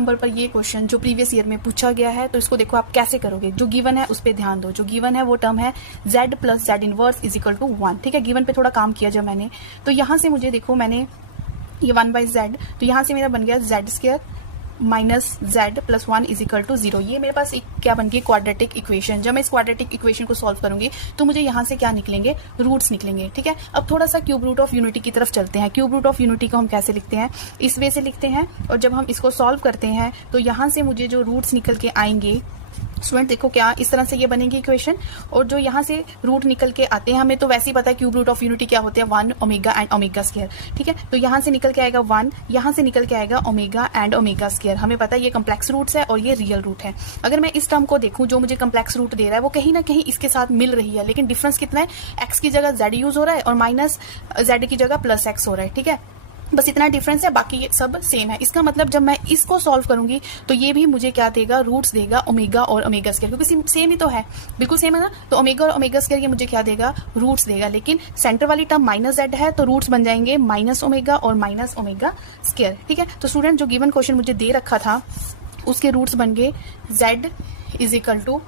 Number पर ये question जो प्रीवियस ईयर में पूछा गया है, तो इसको देखो आप कैसे करोगे। जो गिवन है उस पर ध्यान दो। जो गिवन है वो टर्म है z plus z inverse is equal to 1। ठीक है, गिवन पे थोड़ा काम किया जब मैंने, तो यहाँ से मुझे देखो मैंने ये 1/z, तो यहाँ से मेरा बन गया z square minus z plus 1 is equal to 0। ये मेरे पास एक क्या बन गई, क्वाड्रेटिक इक्वेशन। जब मैं इस क्वाड्रेटिक इक्वेशन को सॉल्व करूंगी तो मुझे यहाँ से क्या निकलेंगे, रूट्स निकलेंगे। ठीक है, अब थोड़ा सा क्यूब रूट ऑफ यूनिटी की तरफ चलते हैं। क्यूब रूट ऑफ यूनिटी को हम कैसे लिखते हैं, इस वे से लिखते हैं, और जब हम इसको सॉल्व करते हैं तो यहाँ से मुझे जो रूट्स निकल के आएंगे, स्टूडेंट देखो क्या इस तरह से ये बनेगी इक्वेशन, और जो यहाँ से रूट निकल के आते हैं, हमें तो वैसे ही पता है क्यूब रूट ऑफ यूनिटी क्या होते हैं, 1 ओमेगा एंड ओमेगा स्क्वायर। ठीक है, तो यहाँ से निकल के आएगा 1, यहाँ से निकल के आएगा ओमेगा एंड ओमेगा स्क्वायर। हमें पता है ये कम्प्लेक्स रूट्स है और ये रियल रूट है। अगर मैं इस टर्म को देखूं, जो मुझे कम्प्लेक्स रूट दे रहा है वो कहीं ना कहीं इसके साथ मिल रही है, लेकिन डिफरेंस कितना है, एक्स की जगह जेड यूज हो रहा है और माइनस जेड की जगह प्लस एक्स हो रहा है। ठीक है, बस इतना डिफरेंस है, बाकी ये सब सेम है। इसका मतलब जब मैं इसको सॉल्व करूंगी तो ये भी मुझे क्या देगा, रूट्स देगा ओमेगा और ओमेगा स्क्वायर, क्योंकि सेम ही तो है, बिल्कुल सेम है ना। तो ओमेगा और ओमेगा स्क्वायर ये मुझे क्या देगा, रूट्स देगा। लेकिन सेंटर वाली टर्म माइनस जेड है तो रूट्स बन जाएंगे माइनस ओमेगा और माइनस ओमेगा स्क्वायर। ठीक है, तो स्टूडेंट जो गिवन क्वेश्चन मुझे दे रखा था उसके रूट्स बन गए z is equal to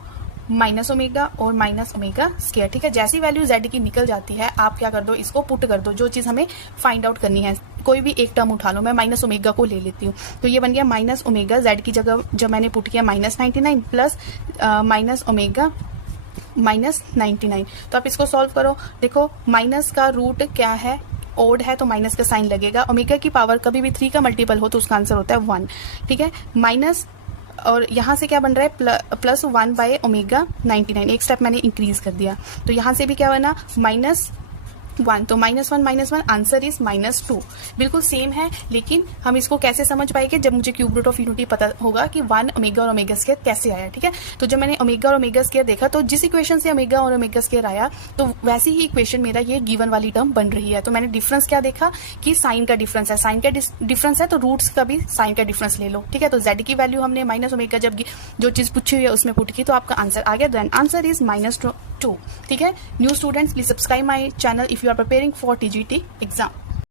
minus omega और माइनस ओमेगा स्क्वायर। ठीक है, जैसी वैल्यू जेड की निकल जाती है आप क्या कर दो, इसको पुट कर दो। जो चीज हमें फाइंड आउट करनी है, कोई भी एक टर्म उठा लो, मैं माइनस ओमेगा को ले लेती हूँ, तो ये बन गया माइनस ओमेगा, जेड की जगह जब मैंने पुट किया minus 99 plus minus omega minus 99। तो आप इसको सॉल्व करो, देखो माइनस का रूट क्या है, ओड है तो माइनस का साइन लगेगा। ओमेगा की पावर कभी भी 3 का मल्टीपल हो तो उसका आंसर होता है 1। ठीक है, माइनस, और यहाँ से क्या बन रहा है, प्लस 1 बाय ओमेगा 99, एक स्टेप मैंने इंक्रीज कर दिया, तो यहाँ से भी क्या बना, -1, तो -1 आंसर इज -2। बिल्कुल सेम है, लेकिन हम इसको कैसे समझ पाएंगे, जब मुझे क्यूब रूट ऑफ यूनिटी पता होगा कि 1 ओमेगा और ओमेगा स्क्वायर कैसे आया। ठीक है, तो जब मैंने ओमेगा और ओमेगा स्क्वायर देखा तो जिस इक्वेशन से ओमेगा और ओमेगा स्क्वायर आया तो वैसी ही इक्वेशन मेरा ये गिवन वाली टर्म बन रही है। तो मैंने डिफरेंस क्या देखा कि साइन का डिफरेंस है, साइन का डिफरेंस है तो रूट्स का भी साइन का डिफरेंस ले लो। ठीक है, तो जेड की वैल्यू हमने माइनस ओमेगा जब जो चीज पूछी हुई है उसमें पुट की तो आपका आंसर आ गया, देन आंसर इज -2। ठीक है, new students please subscribe my channel if you are preparing for TGT exam.